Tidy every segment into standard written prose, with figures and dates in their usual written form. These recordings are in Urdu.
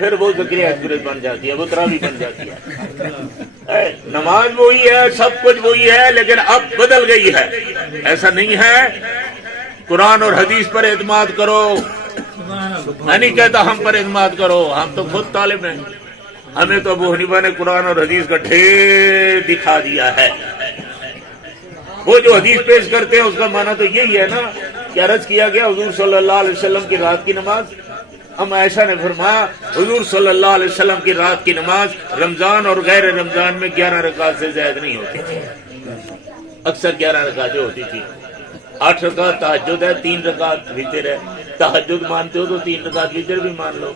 پھر وہ ذکر اکبرت بن جاتی ہے، وہ تراویح بن جاتی ہے۔ نماز وہی ہے، سب کچھ وہی ہے، لیکن اب بدل گئی ہے۔ ایسا نہیں ہے قرآن اور حدیث پر اعتماد کرو، میں نہیں کہتا ہم پر اعتماد کرو، ہم تو خود طالب ہیں، ہمیں تو ابو حنیفہ نے قرآن اور حدیث کا ڈھیر دکھا دیا ہے۔ وہ جو حدیث پیش کرتے ہیں اس کا معنی تو یہی ہے نا کہ عرض کیا گیا حضور صلی اللہ علیہ وسلم کی رات کی نماز، ہم عائشہ نے فرمایا حضور صلی اللہ علیہ وسلم کی رات کی نماز رمضان اور غیر رمضان میں 11 رکعت سے زائد نہیں ہوتی تھی، اکثر 11 رکعتیں ہوتی تھی۔ 8 رکعت تہجد ہے، 3 رکعت وتر ہے۔ تہجد مانتے ہو تو 3 رکعت وتر بھی مان لو،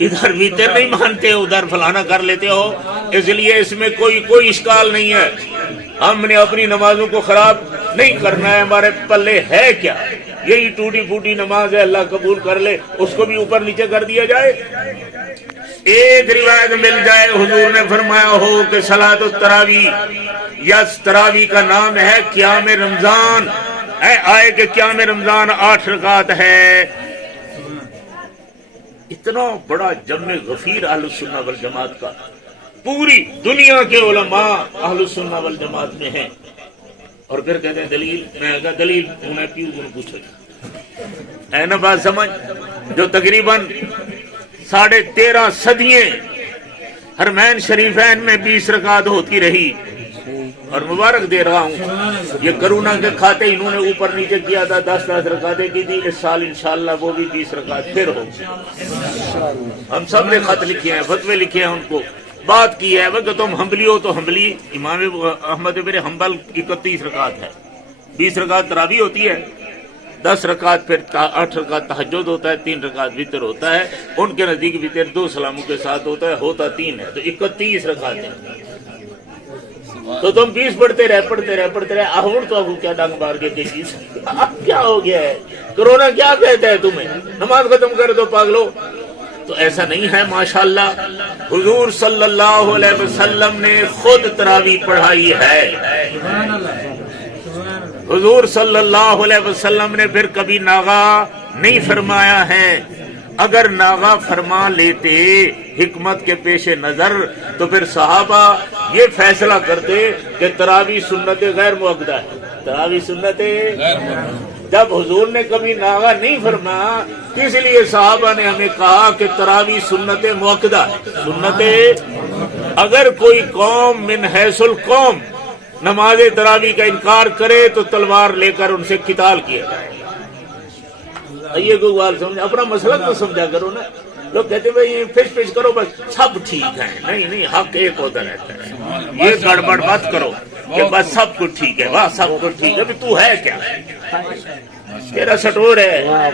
ادھر وتر نہیں مانتے ادھر فلانا کر لیتے ہو، اس لیے اس میں کوئی اشکال نہیں ہے۔ ہم نے اپنی نمازوں کو خراب نہیں کرنا ہے، ہمارے پلے ہے کیا؟ یہی ٹوٹی پھوٹی نماز ہے، اللہ قبول کر لے، اس کو بھی اوپر نیچے کر دیا جائے۔ ایک روایت مل جائے حضور نے فرمایا ہو کہ صلاۃ التراویح، یا تراویح کا نام ہے قیام رمضان، آئے کہ قیام رمضان 8 رکعت ہے۔ اتنا بڑا جمع غفیر اہل السنہ والجماعت کا، پوری دنیا کے علماء اہل السنہ والجماعت میں ہیں، اور پھر کہتے ہیں دلیل، میں کہا دلیل انہیں پیو کو پوچھو اے نا بات سمجھ، جو تقریباً 13.5 صدیاں حرمین شریفین میں 20 رکعت ہوتی رہی، اور مبارک دے رہا ہوں یہ کرونا کے کھاتے انہوں نے اوپر نیچے کیا تھا، 10 رکعتیں کی تھی، اس سال انشاءاللہ وہ بھی 20 رکعت پھر ہو۔ ہم سب نے خط لکھے ہیں، فتوے لکھے ہیں، ان کو بات کی ہے کہ تم حنبلی ہو تو حنبلی، امام احمد بن حنبل 31 رکعت ہے، 20 رکعت تراویح ہوتی ہے، 10 رکعت پھر 8 رکعت تہجد ہوتا ہے، 3 رکعت وتر ہوتا ہے، ان کے نزدیک وتر 2 سلاموں کے ساتھ ہوتا 3 ہے، تو 31 رکعتیں۔ تو تم 20 پڑھتے رہے، ہوں تو اب کیا ڈانگ مار کے چیز اب کیا ہو گیا ہے؟ کرونا کیا کہتا ہے تمہیں؟ نماز ختم کر دو پاگلو۔ تو ایسا نہیں ہے، ماشاءاللہ حضور صلی اللہ علیہ وسلم نے خود تراویح پڑھائی ہے، حضور صلی اللہ علیہ وسلم نے پھر کبھی ناغا نہیں فرمایا ہے۔ اگر ناغا فرما لیتے حکمت کے پیش نظر تو پھر صحابہ یہ فیصلہ کرتے کہ تراویح سنت غیر مؤکدہ ہے، تراویح سنت جب حضور نے کبھی ناغا نہیں فرمایا، اس لیے صحابہ نے ہمیں کہا کہ تراویح سنت مؤکدہ ہے، سنت۔ اگر کوئی قوم من حیث القوم نماز تراویح کا انکار کرے تو تلوار لے کر ان سے قتال کیا جائے۔ یہ کوئی بات سمجھ، اپنا مسئلہ تو سمجھا کرو نا۔ لوگ کہتے ہیں بھائی پیش کرو، بس سب ٹھیک ہے، نہیں حق ایک ہوتا رہتا ہے، یہ گڑبڑ مت کرو کہ بس سب کچھ ٹھیک ہے، واہ سب کچھ ٹھیک ہے، تو ہے کیا؟ تیرا سٹور ہے،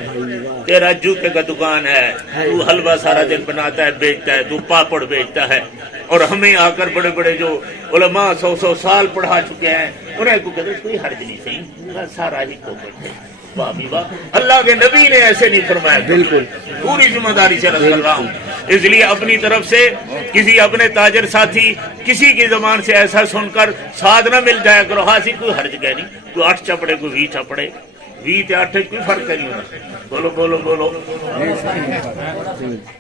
تیرا جوتے کا دکان ہے، تو حلوہ سارا دن بناتا ہے بیچتا ہے، تو پاپڑ بیچتا ہے، اور ہمیں آ کر بڑے بڑے جو علماء 100 سال پڑھا چکے ہیں انہیں کو کہتے کوئی حرج نہیں، صحیح سارا ہی کو پڑھتے ہیں۔ واہ بھی واہ، اللہ کے نبی نے ایسے نہیں فرمایا، بالکل پوری ذمہ داری سے رضی اللہ ہوں۔ اس لیے اپنی طرف سے کسی اپنے تاجر ساتھی کسی کی زبان سے ایسا سن کر ساتھ نہ مل جایا کرو، ہاسی کوئی حرج کہہ نہیں، کوئی 8 چپڑے کوئی 20 چپڑے، 20 تے 8 کوئی فرق نہیں ہوتا۔ بولو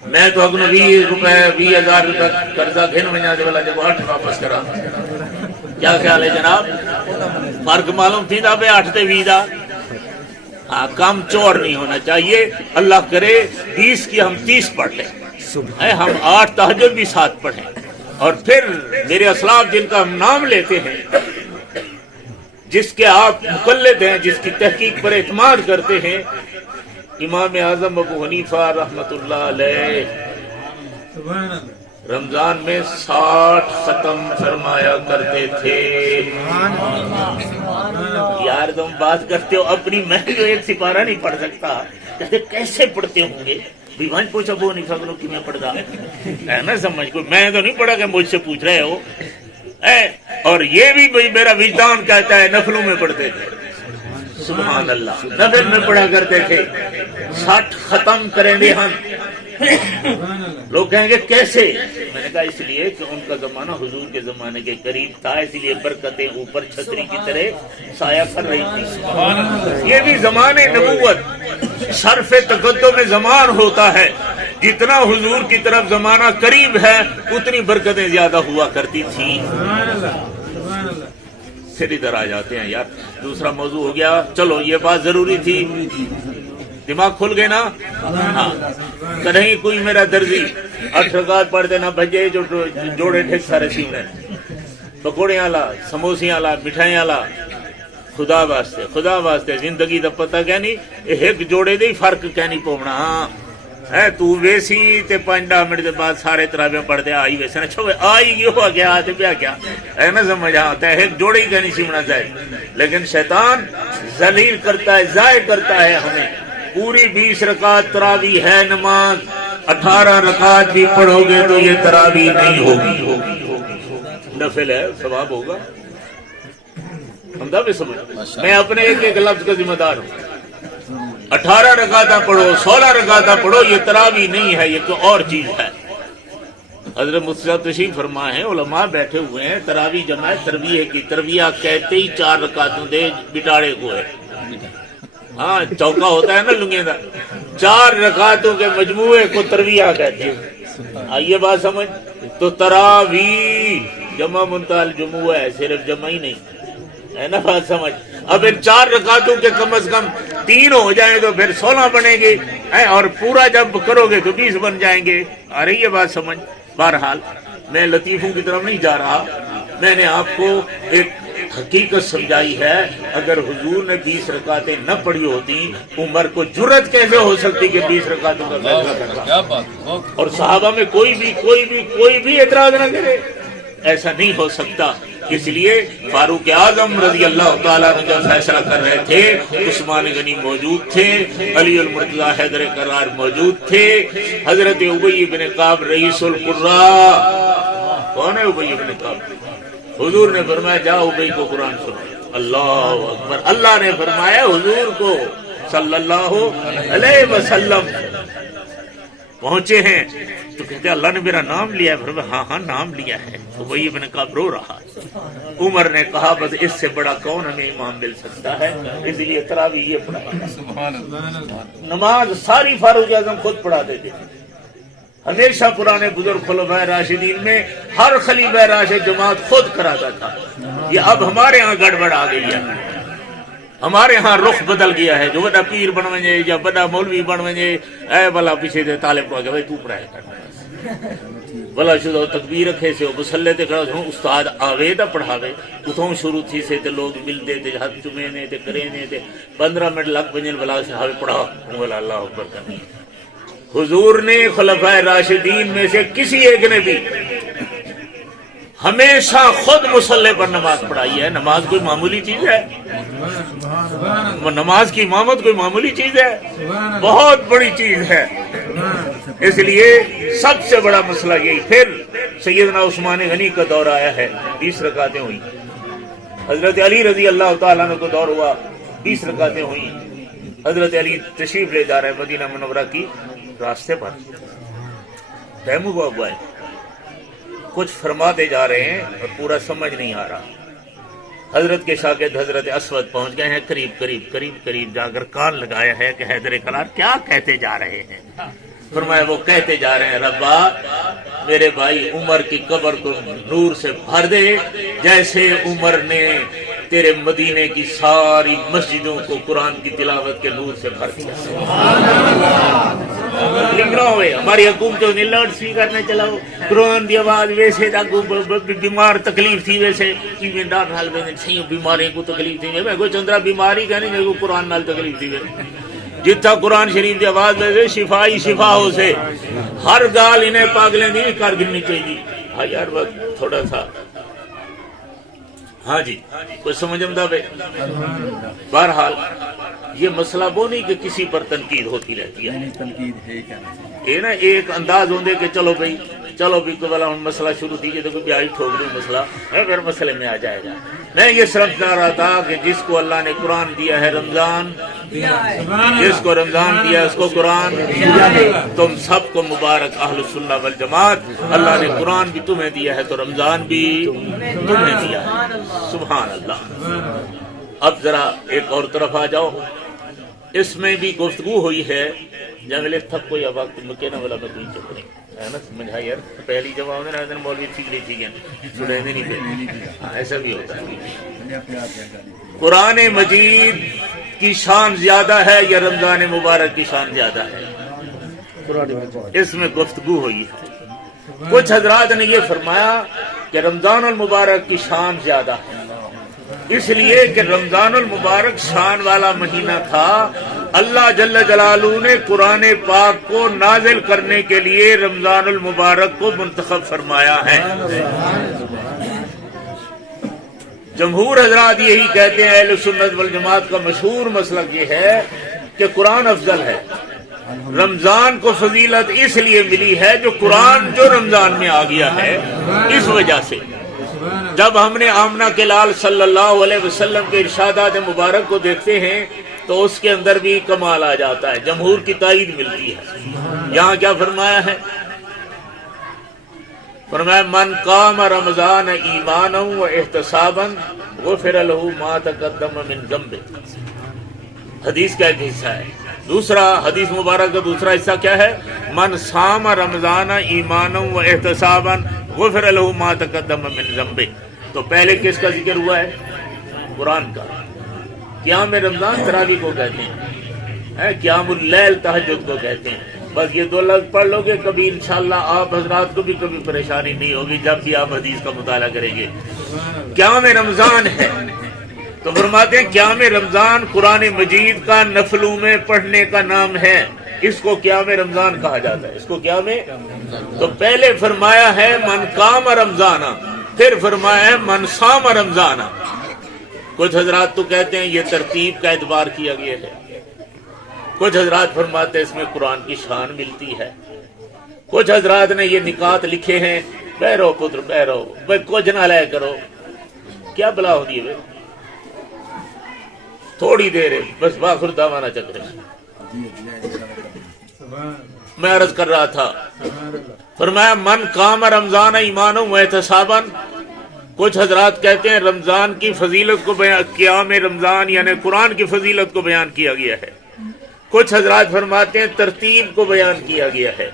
میں تو اگنو 20 روپے 20,000 روپے قرضہ گھن بنا دے والا جب 8 واپس کرا، کیا خیال ہے جناب؟ فرق معلوم تھی تھا 8 تے 20 دا، کام چور نہیں ہونا چاہیے۔ اللہ کرے 20 کی ہم 30 پڑھ لیں، ہم 8 تہجد بھی ساتھ پڑھیں، اور پھر میرے اسلاف جن کا ہم نام لیتے ہیں، جس کے آپ مقلد ہیں، جس کی تحقیق پر اعتماد کرتے ہیں، امام اعظم ابو حنیفہ رحمت اللہ علیہ رمضان میں 60 ختم فرمایا کرتے تھے۔ یار تم بات کرتے ہو اپنی، میں تو ایک سپارہ نہیں پڑھ سکتا، کہتے کیسے پڑھتے ہوں گے؟ بیوان پوچھا وہ نہیں فکروں کی میں پڑھتا ہے نا، سمجھ کو میں تو نہیں پڑھا کہ مجھ سے پوچھ رہے ہو۔ اور یہ بھی میرا وجدان کہتا ہے نفلوں میں پڑھتے تھے، سبحان اللہ، نفل میں پڑھا کرتے تھے۔ 60 ختم کریں گے ہم، لوگ کہیں گے کیسے؟ میں نے کہا اس لیے کہ ان کا زمانہ حضور کے زمانے کے قریب تھا، اس لیے برکتیں اوپر چھتری کی طرح سایہ کر رہی تھی۔ یہ بھی زمانے نبوت، شرف تقدم زمان ہوتا ہے، جتنا حضور کی طرف زمانہ قریب ہے اتنی برکتیں زیادہ ہوا کرتی تھیں. پھر ادھر آ جاتے ہیں یار، دوسرا موضوع ہو گیا. چلو یہ بات ضروری تھی، دماغ کھل گئے نا. ہاں کہیں کوئی میرا درزی 8 رکعت پڑھتے نہ بجے جو جوڑے ٹھیک سارے سیونے، پکوڑے والا، سموسے والا، مٹھائی والا. خدا واسطے زندگی دا پتہ کہ نہیں، ایک جوڑے دے فرق کہ نہیں پونا ہے. تو ویسی تے 5-10 منٹ دے بعد سارے تراویح پڑھ دے آئی ویسے نا چھوے آئی گی ہوا گیا تے بیا کیا ہے نا سمجھ آتا ہے. ایک جوڑے ہی کہ نہیں سیونا چاہے، لیکن شیطان ذلیل کرتا ہے، ضائع کرتا ہے ہمیں. پوری 20 رکعت تراویح ہے نماز، 18 رکعت بھی پڑھو گے تو یہ تراویح نہیں ہوگی، نفل ہے، ثواب ہوگا. بھی سمجھ میں اپنے ایک لفظ کا ذمہ دار ہوں. 18 رکعتاں پڑھو، 16 رکعتاں پڑھو، یہ تراویح نہیں ہے، یہ تو اور چیز ہے. حضرت مفتی صاحب تشریف فرما ہے، علماء بیٹھے ہوئے ہیں. تراویح جمع ہے ترویہ کی، ترویہ کہتے ہی 4 رکعتوں دے بٹاڑے کو ہے. ہاں چوکا ہوتا ہے نا لنگے دا، 4 رکعتوں کے مجموعے کو ترویہ کہتے ہیں. آئیے بات سمجھ. تو تراویح جمع منتہا الجموع ہے، صرف جمع ہی نہیں ہے نا بات سمجھ. اب ان 4 رکعتوں کے کم از کم 3 ہو جائیں تو پھر 16 بنے گی، اور پورا جب کرو گے تو 20 بن جائیں گے. آ رہی ہے بات سمجھ. بہرحال میں لطیفوں کی طرف نہیں جا رہا، میں نے آپ کو ایک حقیقت سمجھائی ہے. اگر حضور نے 20 رکعتیں نہ پڑھی ہوتی، عمر کو جرت کیسے ہو سکتی کہ 20 رکعتوں کا فیصلہ کرتا، اور صحابہ میں کوئی بھی اعتراض نہ کرے. ایسا نہیں ہو سکتا. اس لیے فاروق اعظم رضی اللہ تعالیٰ نے جب فیصلہ کر رہے تھے، عثمان غنی موجود تھے، علی المرتضی حیدر کرار موجود تھے، حضرت ابی بن کعب رئیس القراء. کون ہے ابی بن کعب؟ حضور نے فرمایا جاؤ ابی کو قرآن سنو. اللہ اکبر. اللہ نے فرمایا حضور کو صلی اللہ علیہ وسلم پہنچے ہیں تو کہتے اللہ نے میرا نام لیا ہے. ہاں نام لیا ہے. تو وہی ابن کعب رو رہا. عمر نے کہا بس اس سے بڑا کون ہمیں امام مل سکتا ہے، اس لیے تراویح یہ پڑھا. نماز ساری فاروق اعظم خود پڑھاتے تھے. ہمیشہ پرانے بزرگ خلفائے راشدین میں ہر خلیفہ راشد جماعت خود کراتا تھا. یہ اب ہمارے ہاں گڑبڑ آ گئی ہے. ہمارے ہاں رخ بدل گیا ہے. جو بڑا پیر بن وجے یا بڑا مولوی بن وجے، اے بلا پیچھے دے طالب کو بھائی تو پڑھائے کر بلا شدہ تکبیر رکھے سے مسلے تے کھڑا ہوں استاد آوے تا پڑھاوے. اتوں شروع تھی سے تے لوگ ملتے تے ہاتھ چومے نے تے کرے نے تے 15 منٹ لگ پنجن بلا صحابہ پڑھا بلا اللہ اکبر کرنے. حضور نے خلفائے راشدین میں سے کسی ایک نے بھی ہمیشہ خود مصلی پر نماز پڑھائی ہے. نماز کوئی معمولی چیز ہے؟ نماز کی امامت کوئی معمولی چیز ہے؟ بہت بڑی چیز ہے. اس لیے سب سے بڑا مسئلہ یہی. پھر سیدنا عثمان غنی کا دور آیا ہے، 20 رکعتیں ہوئی. حضرت علی رضی اللہ تعالیٰ عنہ کو دور ہوا، 20 رکعتیں ہوئی. حضرت علی تشریف لے جا رہے ہیں مدینہ منورہ کی راستے پر. ٹائم ہوا ہے، کچھ فرماتے جا رہے ہیں اور پورا سمجھ نہیں آ رہا. حضرت کے شاگرد حضرت اسود پہنچ گئے ہیں. قریب جا کر کان لگایا ہے کہ حیدر کرار کیا کہتے جا رہے ہیں. فرمایا وہ کہتے جا رہے ہیں ربا میرے بھائی عمر کی قبر کو نور سے بھر دے جیسے عمر نے تیرے مدینے کی ساری مسجدوں کو قرآن کی تلاوت کے نور سے بھر دیا. نہ ہوئے ہماری حکومتوں نے لاؤڈ اسپیکر نہ چلاؤ، قرآن کی آواز ویسے بیمار تکلیف تھی ویسے بیماری کو تکلیف تھی. میں کوئی چندرا بیماری کا نہیں، میرے کو قرآن نال تکلیف تھی. جتنا قرآن شریف کی آواز ویسے شفا ہی شفا ہو سے ہر گال انہیں پاگلیں نہیں کر گننی چاہیے. ہاں یار وقت تھوڑا سا ہاں جی کچھ سمجھمدا بھائی. بہرحال یہ مسئلہ وہ نہیں کہ کسی پر تنقید ہوتی رہتی ہے. یہ نا ایک انداز ہوندے کہ چلو بھی والا مسئلہ شروع کیجیے تو کوئی بیائی ٹھوک دوں مسئلہ پھر مسئلے میں آ جائے گا. میں یہ سمجھا رہا تھا کہ جس کو اللہ نے قرآن دیا ہے رمضان، جس کو رمضان دیا اس کو قرآن. تم سب کو مبارک اہل سنہ والجماعت. اللہ نے قرآن بھی تمہیں دیا ہے تو رمضان بھی تمہیں دیا ہے. سبحان اللہ. اب ذرا ایک اور طرف آ جاؤ. اس میں بھی گفتگو ہوئی ہے جنگلے تھک کو یا وقت مکینا والا میں کوئی چپ نہیں ہے نا سمجھا یار پہلی جب آؤں نا مولوی ٹھیک نہیں ٹھیک ہے سنے نہیں پہ ایسا بھی ہوتا ہے. قرآن مجید کی شان زیادہ ہے یا رمضان مبارک کی شان زیادہ ہے؟ اس میں گفتگو ہوئی ہے. کچھ حضرات نے یہ فرمایا کہ رمضان المبارک کی شان زیادہ ہے اس لیے کہ رمضان المبارک شان والا مہینہ تھا. اللہ جل جلالہ نے قرآن پاک کو نازل کرنے کے لیے رمضان المبارک کو منتخب فرمایا ہے. جمہور حضرات یہی کہتے ہیں، اہل سنت والجماعت کا مشہور مسلک یہ ہے کہ قرآن افضل ہے. رمضان کو فضیلت اس لیے ملی ہے جو قرآن جو رمضان میں آ گیا ہے، اس وجہ سے جب ہم نے آمنہ کے لال صلی اللہ علیہ وسلم کے ارشادات مبارک کو دیکھتے ہیں تو اس کے اندر بھی کمال آ جاتا ہے، جمہور کی تائید ملتی ہے. یہاں کیا فرمایا ہے؟ فرمایا من قام رمضان ایمانا و احتسابا غفر له ما تقدم من ذنبه. حدیث کا ایک حصہ ہے. دوسرا حدیث مبارک کا دوسرا حصہ کیا ہے؟ من صام رمضان ایمانا و احتسابا غفر له ما تقدم من ذنبه. تو پہلے کس کا ذکر ہوا ہے؟ قرآن کا. قیام رمضان تراویح کو کہتے ہیں، قیام اللیل تہجد کو کہتے ہیں. بس یہ دو لفظ پڑھ لو گے، کبھی انشاءاللہ آپ حضرات کو بھی کبھی پریشانی نہیں ہوگی جب بھی آپ حدیث کا مطالعہ کریں گے. قیام رمضان ہے تو فرماتے ہیں قیام رمضان قرآن مجید کا نفلوں میں پڑھنے کا نام ہے، اس کو قیام رمضان کہا جاتا ہے. اس کو قیام تو پہلے فرمایا ہے من قام رمضان، پھر فرمایا ہے من صام رمضان. کچھ حضرات تو کہتے ہیں یہ ترتیب کا اعتبار کیا گیا ہے. کچھ حضرات فرماتے ہیں اس میں قرآن کی شان ملتی ہے. کچھ حضرات نے یہ نکات لکھے ہیں، بہرو پتر بہرو بھائی کچھ نہ لے کرو، کیا بلا ہو ہے تھوڑی دیر ہے بس باخر دعوانا چکرے. میں عرض کر رہا تھا، فرمایا من قام رمضان ایمانا و احتسابا. کچھ حضرات کہتے ہیں رمضان کی فضیلت کو قیام رمضان یعنی قرآن کی فضیلت کو بیان کیا گیا ہے. کچھ حضرات فرماتے ہیں ترتیب کو بیان کیا گیا ہے.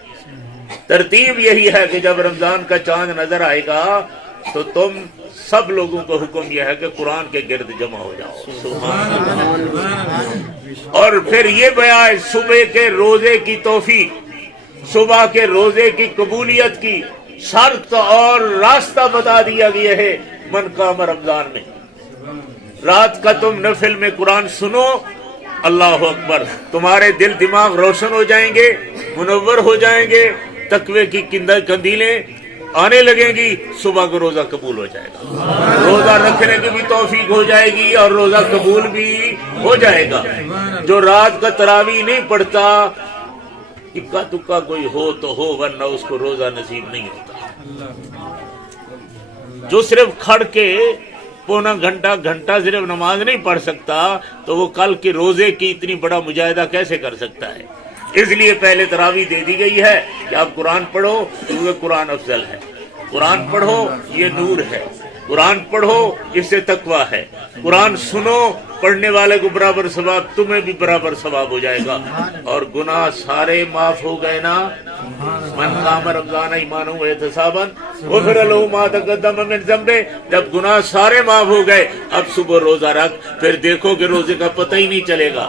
ترتیب یہی ہے کہ جب رمضان کا چاند نظر آئے گا تو تم سب لوگوں کو حکم یہ ہے کہ قرآن کے گرد جمع ہو جاؤ. سبحان اللہ. اور پھر یہ بیان صبح کے روزے کی توفیق، صبح کے روزے کی قبولیت کی شرط اور راستہ بتا دیا گیا ہے من قام رمضان میں. رات کا تم نفل میں قرآن سنو، اللہ اکبر، تمہارے دل دماغ روشن ہو جائیں گے، منور ہو جائیں گے، تقوی کی قندیلیں آنے لگیں گی، صبح کو روزہ قبول ہو جائے گا، روزہ رکھنے کی بھی توفیق ہو جائے گی اور روزہ قبول بھی ہو جائے گا. جو رات کا تراویح نہیں پڑھتا، اکا تکا کوئی ہو تو ہو ورنہ اس کو روزہ نصیب نہیں ہوتا. جو صرف کھڑ کے پونا گھنٹہ صرف نماز نہیں پڑھ سکتا تو وہ کل کے روزے کی اتنی بڑا مجاہدہ کیسے کر سکتا ہے؟ اس لیے پہلے تراویح دے دی گئی ہے کہ آپ قرآن پڑھو کیونکہ قرآن افضل ہے. قرآن پڑھو یہ نور ہے، قرآن پڑھو اس سے تقویٰ ہے. قرآن سنو، پڑھنے والے کو برابر ثواب، تمہیں بھی برابر ثواب ہو جائے گا اور گناہ سارے معاف ہو گئے نا. من قام رمضان ایمانا و احتسابا غفر له ما تقدم من ذنبه. جب گناہ سارے معاف ہو گئے اب صبح روزہ رکھ، پھر دیکھو کہ روزے کا پتہ ہی نہیں چلے گا.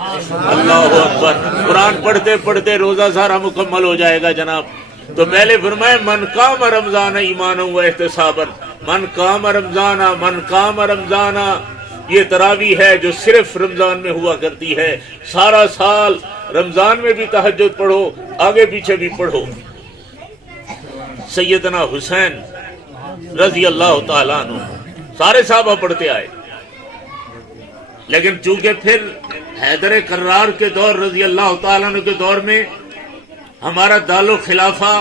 اللہ اکبر. قرآن پڑھتے پڑھتے روزہ سارا مکمل ہو جائے گا جناب. تو پہلے فرمائے من قام رمضان ایمانا و احتسابا، من قام رمضان، من قام رمضان. یہ تراویح ہے جو صرف رمضان میں ہوا کرتی ہے. سارا سال رمضان میں بھی تہجد پڑھو، آگے پیچھے بھی پڑھو. سیدنا حسین رضی اللہ تعالیٰ عنہ سارے صحابہ پڑھتے آئے، لیکن چونکہ پھر حیدر کرار کے دور رضی اللہ تعالیٰ عنہ کے دور میں ہمارا دار الخلافہ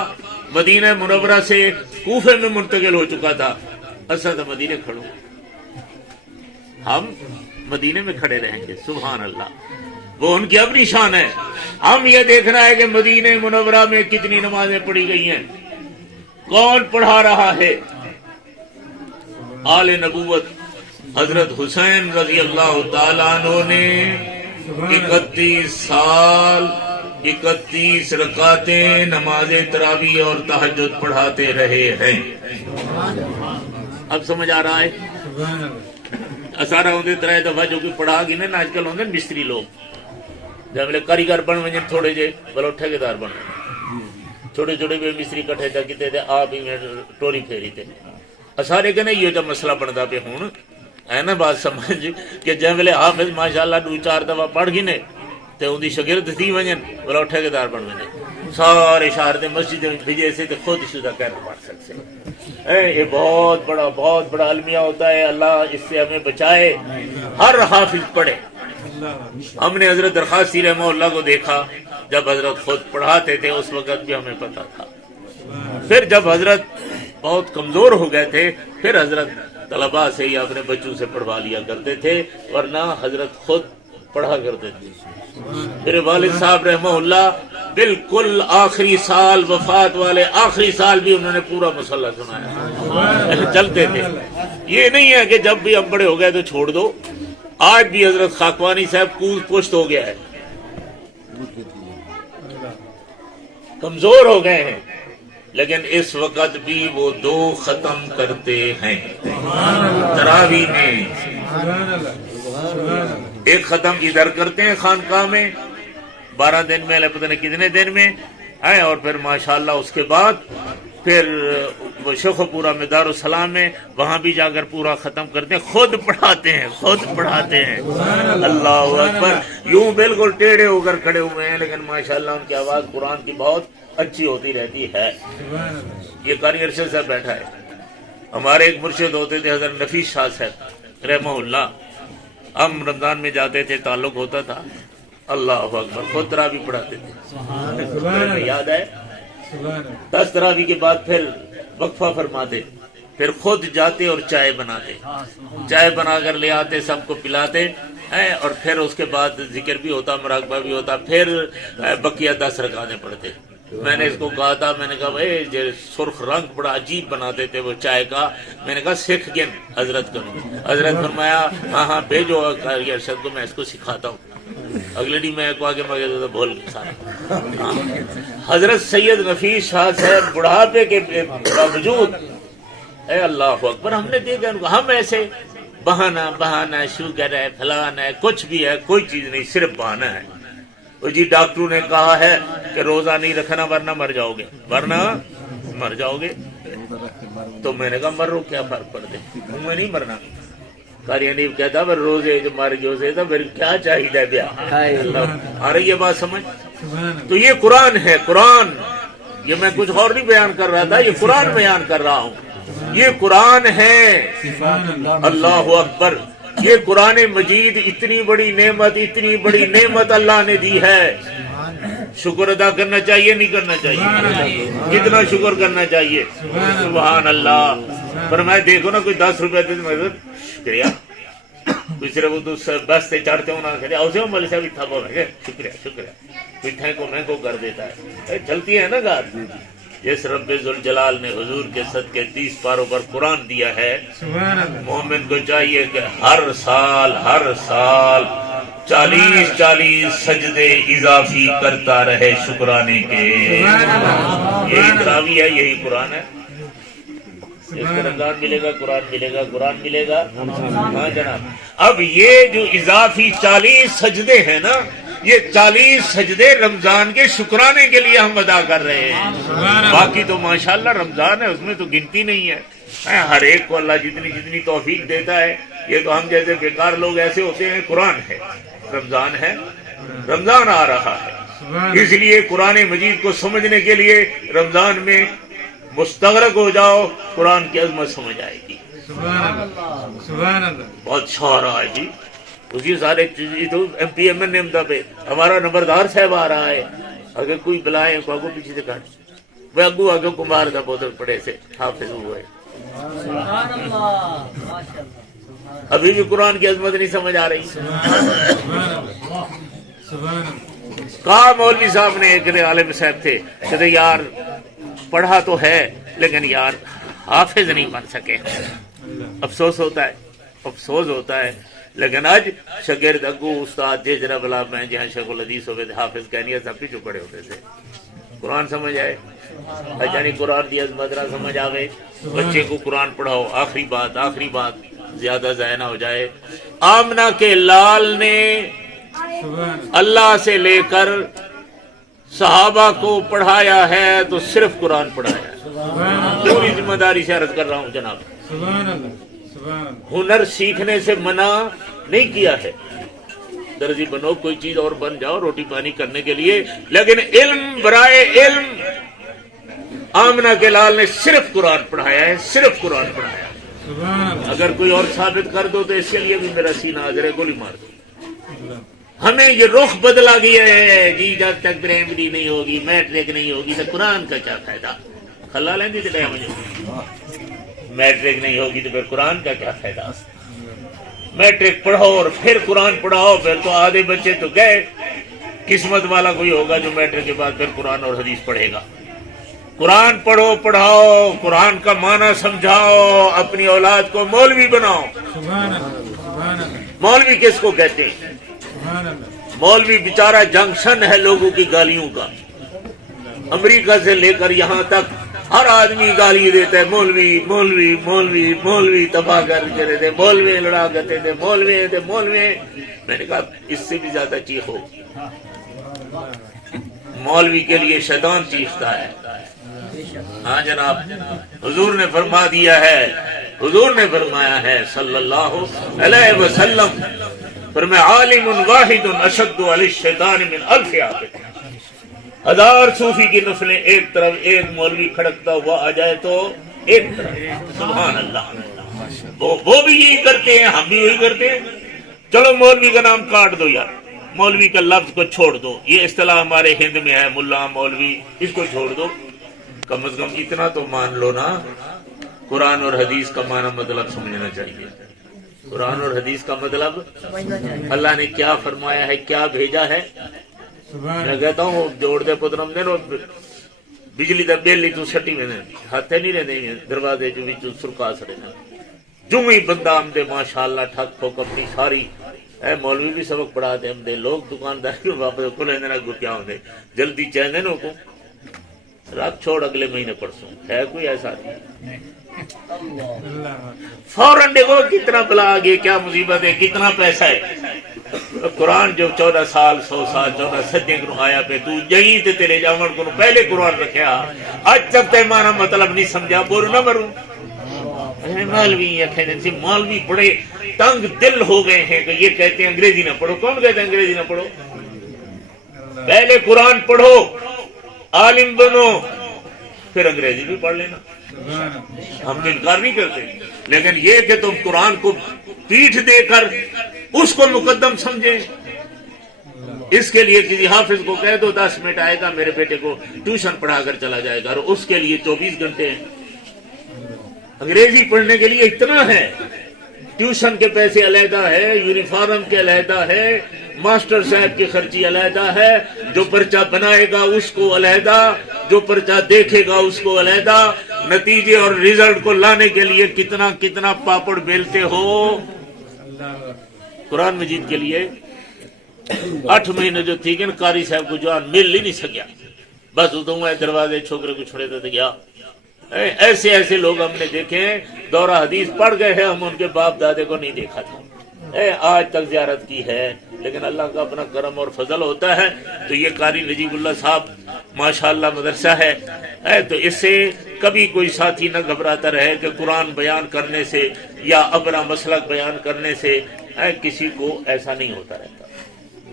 مدینہ منورہ سے کوفے میں منتقل ہو چکا تھا. اسد مدینے کھڑو، ہم مدینے میں کھڑے رہیں گے. سبحان اللہ. وہ ان کی اپنی شان ہے. ہم یہ دیکھنا ہے کہ مدینہ منورہ میں کتنی نمازیں پڑھی گئی ہیں، کون پڑھا رہا ہے. آل نبوت حضرت حسین رضی اللہ تعالیٰ عنہ نے 31 سال 31 رکعتیں نماز تراویح اور تہجد پڑھاتے رہے ہیں. اب سمجھ آ رہا ہے؟ سارا ہوندے ترائے دفعہ جو کوئی پڑھا گی نا آج کل ہوندے مستری لوگ جب کاریگر بن ونجن تھوڑے جے بلو ٹھیکیدار بن چھوٹے چھوٹے بھی مستری کٹھے تھا کتے تھے آپ ہی میں ٹوری پھیری تھے سارے کہنے یہ جو مسئلہ بنتا پہ ہوں ہے نا بات سمجھ کہ جب ویلے حافظ ماشاءاللہ 2-4 دفعہ پڑھ گی نے تو ان کی شگرد تھی ونجن بلو ٹھیکیدار بن ونجن سارے شہر دے مسجد بھیجے سے خود شدہ کہنا پڑھ سکتے. یہ بہت بڑا المیہ ہوتا ہے. اللہ اس سے ہمیں بچائے. ہر حافظ پڑھے. ہم نے حضرت درخواست رحمہ اللہ کو دیکھا جب حضرت خود پڑھاتے تھے اس وقت بھی ہمیں پتا تھا. پھر جب حضرت بہت کمزور ہو گئے تھے پھر حضرت طلباء سے یا اپنے بچوں سے پڑھوا لیا کرتے تھے ورنہ حضرت خود پڑھا کرتے تھے. میرے والد صاحب رحمہ اللہ بالکل آخری سال وفات والے آخری سال بھی انہوں نے پورا مسئلہ سنایا. چلتے تھے. یہ نہیں ہے کہ جب بھی ہم بڑے ہو گئے تو چھوڑ دو. آج بھی حضرت خاکوانی صاحب کود پشت ہو گیا ہے کمزور ہو گئے ہیں لیکن اس وقت بھی وہ 2 ختم کرتے ہیں تراویح میں. ایک ختم ادھر کرتے ہیں خانقاہ میں 12 دن میں پتہ نہیں کتنے دن میں آئے اور پھر ماشاءاللہ اس کے بعد پھر وہ شیخ پورا میں دارالسلام میں وہاں بھی جا کر پورا ختم کرتے ہیں. خود پڑھاتے ہیں. اللہ اکبر. یوں بالکل ٹیڑھے ہو کر کھڑے ہوئے ہیں لیکن ماشاءاللہ ان کی آواز قرآن کی بہت اچھی ہوتی رہتی ہے. یہ قاری ارشد صاحب بیٹھا ہے. ہمارے ایک مرشد ہوتے تھے حضرت نفیس شاہ صاحب رحمہ اللہ. ہم رمضان میں جاتے تھے تعلق ہوتا تھا. اللہ اکبر. خود تراویح پڑھاتے تھے. یاد ہے 10 تراویح کے بعد پھر وقفہ فرماتے پھر خود جاتے اور چائے بناتے. چائے بنا کر لے آتے سب کو پلاتے اور پھر اس کے بعد ذکر بھی ہوتا مراقبہ بھی ہوتا. پھر بقیہ 10 رکعتیں پڑھتے. میں نے اس کو کہا تھا میں نے کہا بھائی جو سرخ رنگ بڑا عجیب بناتے تھے وہ چائے کا. میں نے کہا سیکھ گن حضرت کروں. حضرت فرمایا ہاں بھیجو قاری ارشد کو میں اس کو سکھاتا ہوں. اگلے دن میں کو آگے مگر بھول سارا. حضرت سید نفیس شاہ صاحب بڑھاپے کے باوجود اے اللہ اکبر ہم نے دیکھا ان کو. ہم ایسے بہانہ شوگر ہے فلانا ہے کچھ بھی ہے کوئی چیز نہیں صرف بہانہ ہے. وہ جی ڈاکٹروں نے کہا ہے کہ روزہ نہیں رکھنا ورنہ مر جاؤ گے. تو میں نے کہا مرو کیا فرق پڑتے میں نہیں مرنا. قاری حنیف کہتا پر روزے جو مر گئے اسے پھر کیا چاہیے بیا. آ رہی ہے بات سمجھ. تو یہ قرآن ہے. قرآن یہ میں کچھ اور نہیں بیان کر رہا تھا یہ قرآن بیان کر رہا ہوں. یہ قرآن ہے. اللہ اکبر. یہ قرآن مجید اتنی بڑی نعمت اللہ نے دی ہے. شکر ادا کرنا چاہیے نہیں کرنا چاہیے. کتنا شکر کرنا چاہیے. سبحان اللہ. پر میں دیکھو نا کوئی 10 روپے دے شکریہ کوئی صرف تو بس سے چڑھتے ہو نا اسے مل سے بھی تھا شکریہ کوئی تھینکو مہنگو کر دیتا ہے. چلتی ہے نا گات. جس رب ذوالجلال نے حضور کے صدقے 30 پاروں پر قرآن دیا ہے مومن کو چاہیے کہ ہر سال 40 سجدے اضافی کرتا رہے شکرانے کے. یہی تراویح ہے یہی قرآن ہے. اس کو رمضان ملے گا. ہاں جناب. اب یہ جو اضافی 40 سجدے ہیں نا یہ 40 سجدے رمضان کے شکرانے کے لیے ہم ادا کر رہے ہیں. باقی تو ماشاءاللہ رمضان ہے اس میں تو گنتی نہیں ہے. ہر ایک کو اللہ جتنی توفیق دیتا ہے. یہ تو ہم جیسے بیکار لوگ ایسے ہوتے ہیں. قرآن ہے رمضان ہے رمضان آ رہا ہے اس لیے قرآن مجید کو سمجھنے کے لیے رمضان میں مستغرق ہو جاؤ. قرآن کی عظمت سمجھ آئے گی. بہت شعر ہے جی. اسی سارے تو ایم پی ایم این پہ ہمارا نمبردار صاحب آ رہا ہے. اگر کوئی بلائے کو آگو پیچھے سے کاٹ وہ اگو آگے کمار کا بودل پڑے سے حافظ ہوئے. ابھی بھی قرآن کی عظمت نہیں سمجھ آ رہی. کہا مولوی صاحب نے ایک عالم صاحب تھے کہتے یار پڑھا تو ہے لیکن یار حافظ نہیں بن سکے. افسوس ہوتا ہے لیکن آج شاگرد اگو استاد جیجرا بلا میں جہاں شیخ الحدیث ہوئے حافظ کہنی سب پیچھے پڑے ہوتے تھے قرآن سمجھ آئے یعنی قرآن دی عظمت نہ سمجھ آوے بچے کو قرآن پڑھاؤ. آخری بات زیادہ ضائع نہ ہو جائے. آمنہ کے لال نے اللہ سے لے کر صحابہ کو پڑھایا ہے تو صرف قرآن پڑھایا ہے. پوری ذمہ داری سے عرض کر رہا ہوں جناب. ہنر سیکھنے سے منع نہیں کیا ہے. درزی بنو کوئی چیز اور بن جاؤ روٹی پانی کرنے کے لیے, لیکن علم برائے علم آمنہ کے لال نے صرف قرآن پڑھایا ہے, صرف قرآن پڑھایا ہے. اگر کوئی اور ثابت کر دو تو اس کے لیے بھی میرا سینہ حاضر ہے, گولی مار دو. ہمیں یہ رخ بدلا گیا ہے جی. جب تک پرائمری نہیں ہوگی میٹرک نہیں ہوگی تو قرآن کا کیا فائدہ. کھلا لیں گے تو مجھے میٹرک نہیں ہوگی تو پھر قرآن کا کیا فائدہ. میٹرک پڑھو اور پھر قرآن پڑھاؤ, پھر تو آدھے بچے تو گئے. قسمت والا کوئی ہوگا جو میٹرک کے بعد پھر قرآن اور حدیث پڑھے گا. قرآن پڑھو پڑھاؤ, قرآن کا معنی سمجھاؤ, اپنی اولاد کو مولوی بناؤ. مولوی کس کو کہتے ہیں؟ مولوی بیچارہ جنکشن ہے لوگوں کی گالیوں کا. امریکہ سے لے کر یہاں تک ہر آدمی گالی دیتا ہے مولوی مولوی مولوی مولوی. تباہ کر کے رہتے مولوی, لڑا کرتے تھے مولوی تھے مولوی. میں نے کہا اس سے بھی زیادہ چیخو. مولوی کے لیے شیطان چیختا ہے. ہاں جناب, حضور نے فرما دیا ہے, حضور نے فرمایا ہے صلی اللہ علیہ وسلم, فرمایا عالم واحد اشد علی الشیطان من الف عابد. 1000 صوفی کی نسلیں ایک طرف, ایک مولوی کھڑکتا ہوا آ جائے تو ایک طرف. سبحان اللہ. وہ بھی یہی کرتے ہیں, ہم بھی یہی کرتے ہیں. چلو مولوی کا نام کاٹ دو یار, مولوی کا لفظ کو چھوڑ دو. یہ اصطلاح ہمارے ہند میں ہے ملا مولوی, اس کو چھوڑ دو. کم از کم اتنا تو مان لو نا, قرآن اور حدیث کا معنی مطلب سمجھنا چاہیے. قرآن اور حدیث کا مطلب اللہ نے کیا فرمایا ہے, کیا بھیجا ہے. میں کہتا ہوں جوڑ دے پترم دے بجلی دا بیلی تو سٹی میں ہاتھے نہیں رہنے دروازے جو بھی سرکا سڑے نا جو ہی بندہ ہم دے ماشاءاللہ ٹھک ٹھوک اپنی ساری اے مولوی بھی سبق پڑھاتے ہم دے لوگ دکاندار کے واپس کو لینے نہ گھٹیا ہوں دے جلدی چاہنے نو کو رات چھوڑ اگلے مہینے پرسوں ہے کوئی ایسا نہیں. فوراً دیکھو کتنا بلا آگے, کیا مصیبت ہے, کتنا پیسہ ہے. قرآن جو 14 سال 100 سال 14 صدیاں کو آیا پہ تو یہیں تے تیرے جاون کو پہلے قرآن رکھیا, آج تک تے مانا مطلب نہیں سمجھا. بولو نہ مروں مولوی مولوی بڑے تنگ دل ہو گئے ہیں کہ یہ کہتے ہیں انگریزی نہ پڑھو. کون کہتے ہیں انگریزی نہ پڑھو؟ پہلے قرآن پڑھو, عالم بنو, پھر انگریزی بھی پڑھ لینا. ہم تو انکار نہیں کرتے, لیکن یہ کہ تم قرآن کو پیٹھ دے کر اس کو مقدم سمجھیں. اس کے لیے کسی حافظ کو کہہ دو 10 منٹ آئے گا میرے بیٹے کو ٹیوشن پڑھا کر چلا جائے گا, اور اس کے لیے 24 گھنٹے ہیں. انگریزی پڑھنے کے لیے اتنا ہے, ٹیوشن کے پیسے علیحدہ ہے, یونیفارم کے علیحدہ ہے, ماسٹر صاحب کی خرچی علیحدہ ہے, جو پرچہ بنائے گا اس کو علیحدہ, جو پرچہ دیکھے گا اس کو علیحدہ. نتیجے اور ریزلٹ کو لانے کے لیے کتنا کتنا پاپڑ بیلتے ہو. قرآن مجید کے لیے 8 مہینے جو تھی کہ قاری صاحب کو جوان مل ہی نہیں سکیا, بس ادھوں دروازے چھوکرے کو چھوڑے تھے گیا. ایسے ایسے لوگ ہم نے دیکھے ہیں, دورہ حدیث پڑھ گئے ہیں, ہم ان کے باپ دادے کو نہیں دیکھا تھا. آج تک زیارت کی ہے, لیکن اللہ کا اپنا کرم اور فضل ہوتا ہے. تو یہ قاری نجیب اللہ صاحب ماشاءاللہ مدرسہ ہے, تو اس سے کبھی کوئی ساتھی نہ گھبراتا رہے کہ قرآن بیان کرنے سے یا اپنا مسلک بیان کرنے سے کسی کو ایسا نہیں ہوتا رہتا.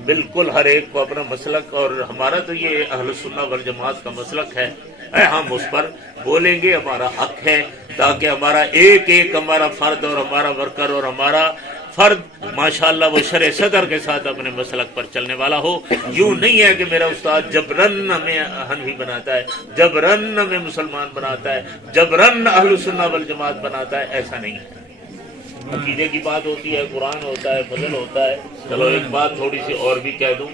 بالکل ہر ایک کو اپنا مسلک, اور ہمارا تو یہ اہل سنہ والجماعت کا مسلک ہے, ہم اس پر بولیں گے, ہمارا حق ہے, تاکہ ہمارا ایک ایک ہمارا فرد اور ہمارا ورکر اور ہمارا فرد ماشاءاللہ وہ شرع صدر کے ساتھ اپنے مسلک پر چلنے والا ہو. یوں نہیں ہے کہ میرا استاد جبرن ہمیں حنفی بناتا ہے, جبرن ہمیں مسلمان بناتا ہے, جبرن اہل سنہ والجماعت بناتا ہے, ایسا نہیں ہے. عقیدے کی بات ہوتی ہے, قرآن ہوتا ہے, فضل ہوتا ہے. چلو ایک بات تھوڑی سی اور بھی کہہ دوں,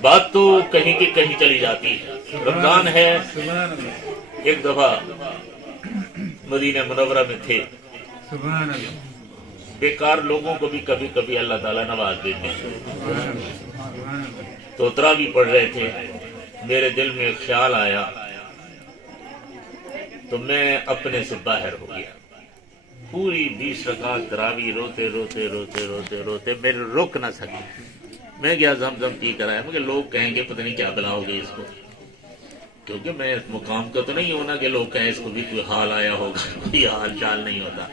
بات تو کہیں کی کہیں چلی جاتی ہے. رمضان ہے, ایک دفعہ مدینہ منورہ میں تھے, بیکار لوگوں کو بھی کبھی کبھی اللہ تعالیٰ نواز دیتے ہیں. تو تراویح پڑھ رہے تھے، میرے دل میں ایک خیال آیا تو میں اپنے سے باہر ہو گیا. پوری 20 رکعت تراویح روتے روتے روتے روتے روتے میرے روک نہ سکے. میں گیا زمزم پی کر آیا. مگر لوگ کہیں گے پتہ نہیں کیا بلا ہو گئی اس کو، کیونکہ میں اس مقام کا تو نہیں ہونا کہ لوگ کہیں اس کو بھی کوئی حال آیا ہوگا. کوئی حال چال نہیں ہوتا.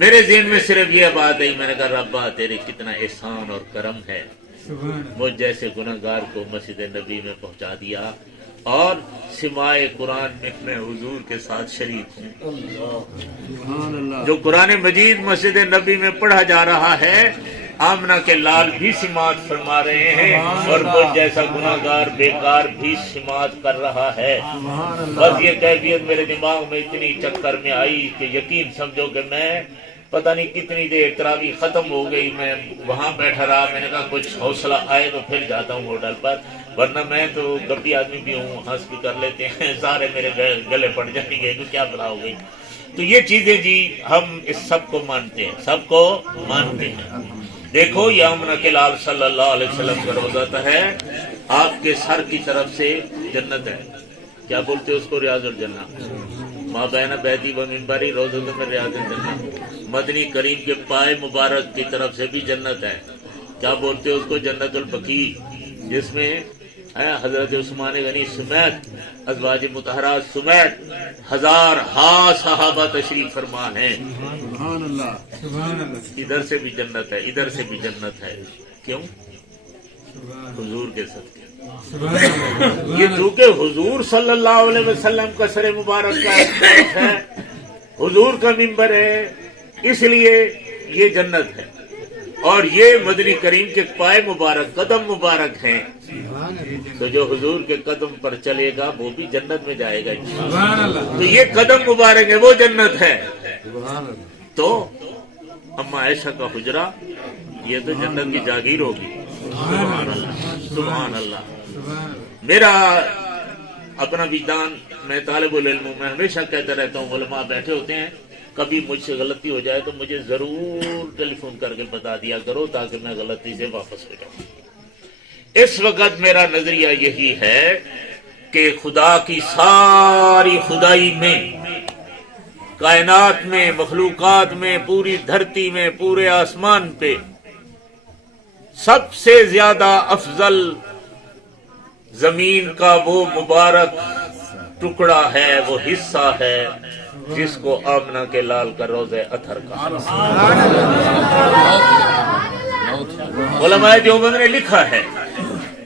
میرے ذہن میں صرف یہ بات ہے، میں نے کہا ربا تیرے کتنا احسان اور کرم ہے، مجھ جیسے گناہگار کو مسجد نبی میں پہنچا دیا اور سماع قرآن میں حضور کے ساتھ شریک ہوں. جو قرآن مجید مسجد نبی میں پڑھا جا رہا ہے، آمنہ کے لال بھی سماعت فرما رہے ہیں اور مجھ جیسا گناہگار بیکار بھی سماعت کر رہا ہے. بس یہ کیفیت میرے دماغ میں اتنی چکر میں آئی کہ یقین سمجھو کہ میں پتہ نہیں کتنی دیر تراویح ختم ہو گئی، میں وہاں بیٹھا رہا. میں نے کہا کچھ حوصلہ آئے تو پھر جاتا ہوں ہوٹل پر، ورنہ میں تو گپی آدمی بھی ہوں، ہنس بھی کر لیتے ہیں، سارے میرے گلے پڑ جائیں گے تو کیا بلا ہو گئی. تو یہ چیزیں جی ہم اس سب کو مانتے ہیں، سب کو مانتے ہیں. دیکھو یہ آمنہ کے لال صلی اللہ علیہ وسلم کا روضہ ہے، آپ کے سر کی طرف سے جنت ہے. کیا بولتے اس کو؟ ریاض الجنہ. ماں بہن بیتی و منبری روضۃ من ریاض الجنہ. مدنی کریم کے پائے مبارک کی طرف سے بھی جنت ہے. کیا بولتے اس کو؟ جنت البقیع، جس میں حضرت عثمان غنی سمیت ازواج مطہرات سمیت 1000 صحابہ تشریف فرما ہیں. ادھر سے بھی جنت ہے، ادھر سے بھی جنت ہے. کیوں؟ حضور کے صدقے. یہ چونکہ حضور صلی اللہ علیہ وسلم کا سر مبارک کا احساس ہے، حضور کا منبر ہے، اس لیے یہ جنت ہے. اور یہ مدنی کریم کے پائے مبارک، قدم مبارک ہیں. تو جو حضور کے قدم پر چلے گا وہ بھی جنت میں جائے گا. تو یہ قدم مبارک ہے، وہ جنت ہے. تو اما عائشہ کا حجرہ یہ تو جنت کی جاگیر ہوگی. سبحان اللہ، سبحان اللہ. میرا اپنا وجدان، میں طالب العلم ہوں، میں ہمیشہ کہتا رہتا ہوں، علماء بیٹھے ہوتے ہیں، کبھی مجھ سے غلطی ہو جائے تو مجھے ضرور ٹیلی فون کر کے بتا دیا کرو تاکہ میں غلطی سے واپس ہو جاؤں. اس وقت میرا نظریہ یہی ہے کہ خدا کی ساری خدائی میں، کائنات میں، مخلوقات میں، پوری دھرتی میں، پورے آسمان پہ سب سے زیادہ افضل زمین کا وہ مبارک ٹکڑا ہے، وہ حصہ ہے جس کو آمنہ کے لال کا روضہ اطہر کہا. علماء دیوبند نے لکھا ہے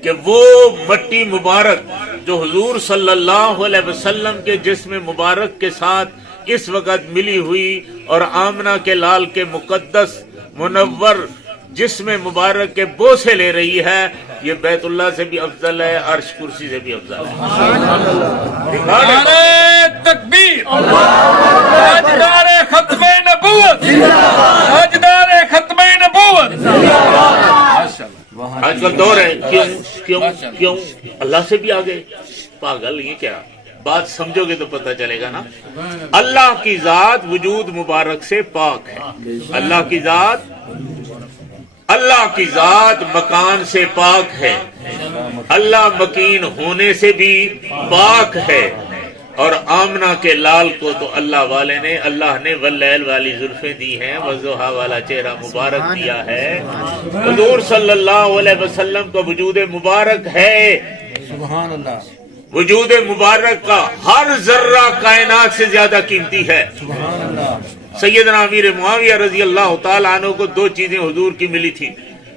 کہ وہ مٹی مبارک جو حضور صلی اللہ علیہ وسلم کے جسم مبارک کے ساتھ اس وقت ملی ہوئی اور آمنہ کے لال کے مقدس منور جسم مبارک کے بوسے لے رہی ہے، یہ بیت اللہ سے بھی افضل ہے، عرش کرسی سے بھی افضل ہے. نعرہ تکبیر، تاجدار ختم نبوت، تاجدار ختم نبوت. آج کل دور ہے کیوں کیوں کیوں اللہ سے بھی آگے. پاگل یہ کیا بات، سمجھو گے تو پتہ چلے گا نا. اللہ کی ذات وجود مبارک سے پاک ہے. اللہ کی ذات مکان سے پاک ہے. اللہ مکین ہونے سے بھی پاک ہے. اور آمنہ کے لال کو تو اللہ نے واللیل والی زلفیں دی ہیں، والضحیٰ والا چہرہ مبارک دیا ہے. حضور صلی اللہ علیہ وسلم کا وجود مبارک ہے. سبحان اللہ. وجود مبارک کا ہر ذرہ کائنات سے زیادہ قیمتی ہے. سبحان اللہ. سیدنا امیر معاویہ رضی اللہ تعالیٰ عنہ کو 2 چیزیں حضور کی ملی تھی.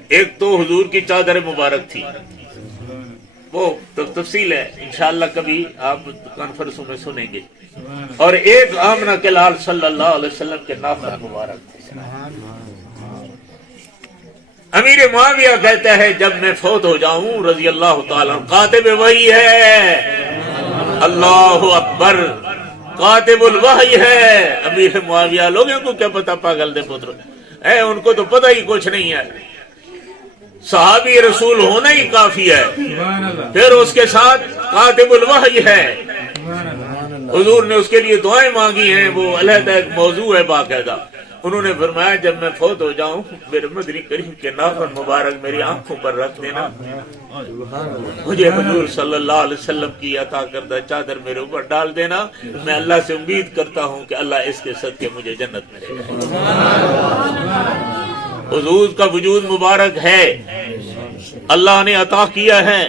ایک تو حضور کی چادر مبارک تھی، وہ تفصیل ہے انشاءاللہ کبھی آپ کانفرنسوں میں سنیں گے. اور ایک آمنہ کے لال صلی اللہ علیہ وسلم کے ناخن مبارک تھے. امیر معاویہ کہتا ہے جب میں فوت ہو جاؤں رضی اللہ تعالیٰ، کاتب وحی ہے، اللہ اکبر، کاتب الوحی ہے امیر معاویہ. لوگوں کو کیا پتا، پاگل دے پتر ہے، ان کو تو پتہ ہی کچھ نہیں ہے. صحابی رسول ہونا ہی کافی ہے، پھر اس کے ساتھ کاتب الوحی ہے. حضور نے اس کے لیے دعائیں مانگی ہیں، وہ علیحدہ ایک موضوع ہے باقاعدہ. انہوں نے فرمایا جب میں فوت ہو جاؤں میرے مدنی کریم کے ناخن مبارک میری آنکھوں پر رکھ دینا، مجھے حضور صلی اللہ علیہ وسلم کی عطا کردہ چادر میرے اوپر ڈال دینا، میں اللہ سے امید کرتا ہوں کہ اللہ اس کے صدقے مجھے جنت ملے گا۔ حضور کا وجود مبارک ہے، اللہ نے عطا کیا ہے،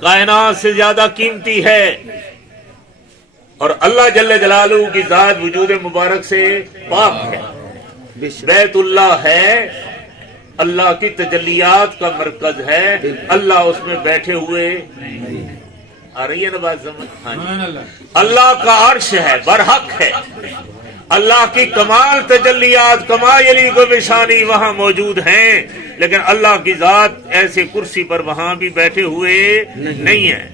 کائنات سے زیادہ قیمتی ہے، اور اللہ جل جلالہ کی ذات وجود مبارک سے پاک ہے۔ بیت اللہ ہے، اللہ کی تجلیات کا مرکز ہے، اللہ اس میں بیٹھے ہوئے، آ رہی ہے نا بات سمجھ؟ ہاں جی۔ اللہ کا عرش ہے، برحق ہے، اللہ کی کمال تجلیات کما یلیق بشانی وہاں موجود ہیں، لیکن اللہ کی ذات ایسے کرسی پر وہاں بھی بیٹھے ہوئے نہیں ہے۔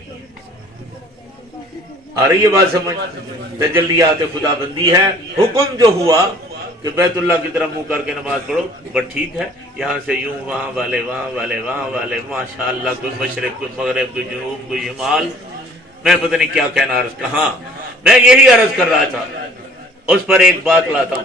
آ رہی ہے بات سمجھ؟ تجلیات خدا بندی ہے۔ حکم جو ہوا کہ بیت اللہ کی طرف منہ کر کے نماز پڑھو، بس ٹھیک ہے، یہاں سے یوں، وہاں والے وہاں والے وہاں والے، ماشاءاللہ، کوئی مشرق کوئی مغرب کوئی جنوب کوئی شمال، میں پتہ نہیں کیا کہنا عرض کہاں، میں یہی عرض کر رہا تھا، اس پر ایک بات لاتا ہوں۔